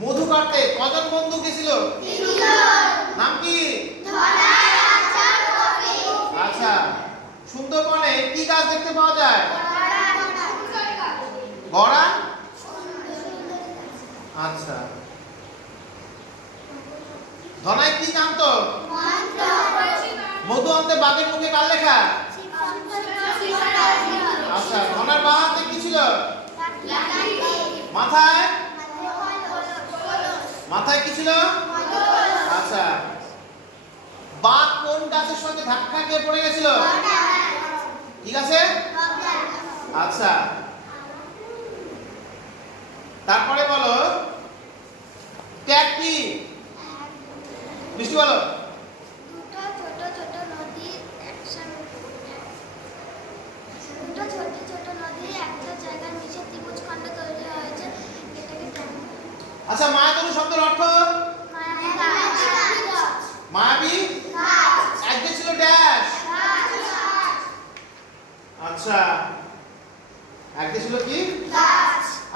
মধু কাটতে কজন বন্ধু গেছিল? নাম কি? আচ্ছা, সুন্দরবনে কি গাছ দেখতে পাওয়া যায়? গড়ান। আচ্ছা, ধনাই কি জানতো? মধু আনতে বাঘের মুখে কার লেখা? আচ্ছা, ধনার বাঁ হাতে কি ছিল? মাথায় মাথায় কি ছিল? আচ্ছা, বাঘ কোন গাছের সঙ্গে ধাক্কা খেয়ে পড়ে গেছিল? ঠিক আছে। আচ্ছা, তারপরে বলো ট্যাগ কি? মিষ্টি বলো। আচ্ছা, মায়াতরু শব্দের অর্থ? মায়াবী। একদিকে ছিল ড্যাশ। আচ্ছা, একদিকে ছিল কি?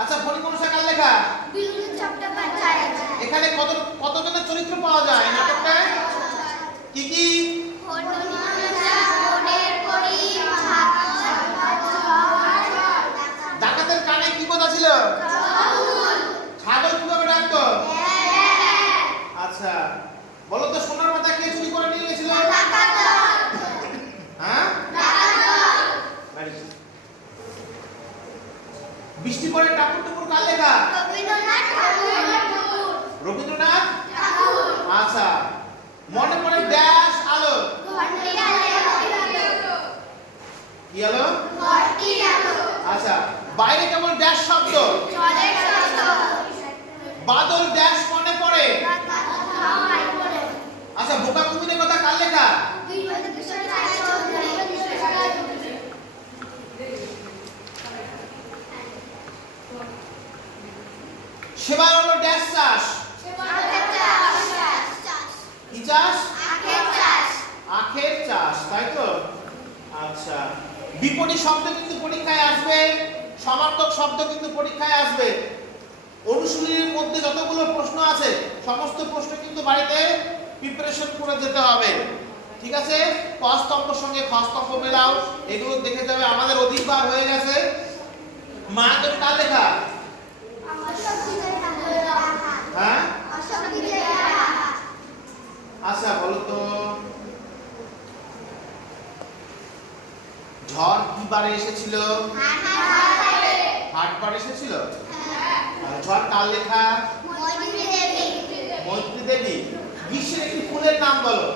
আচ্ছা, ফণিকণসা কার লেখা? এখানে কতজনের চরিত্র পাওয়া যায় নাটকটায়? কি কি? ডাকাতের কানে কি কথা ছিল? ছাগল কিভাবে ডাকতো? আচ্ছা, বলো তো সোনার মাথা কে চুরি করে নিয়ে গেছিল? হ্যাঁ, বৃষ্টি পড়ে টাপুর টুপুর কার লেখা? রবীন্দ্রনাথ। আচ্ছা, মনে পড়ে ড্যাশ আলো। কি আলো? আচ্ছা, বাইরে কেমন ড্যাশ শব্দ? বাদল ড্যাশ মনে পড়ে। আচ্ছা, বোকা কুমিরের কথা কার লেখা? সেবার হলো ড্যাশ চাষ। কি চাষ? আখের চাষ, তাই তো? আচ্ছা, বিপরীত শব্দ কিন্তু পরীক্ষায় আসবে, সমার্থক শব্দ কিন্তু পরীক্ষায় আসবে। অনুশীলনীর মধ্যে যতগুলো প্রশ্ন আছে সমস্ত প্রশ্ন কিন্তু বাড়িতে প্রিপারেশন করে যেতে হবে। ঠিক আছে, ক স্তম্ভের সঙ্গে খ স্তম্ভ মেলাও, এগুলো দেখে যাবে। আমাদের অধিকবার হয়ে গেছে। মায়াতরু কার লেখা? হ্যাঁ, আচ্ছা বলো তো ঝড় কি বারে এসেছিল? হাটবার এসেছিল। ঝড় কার লেখা? মৈত্রী দেবী। গ্রীষ্মের একটি ফুলের নাম বলো।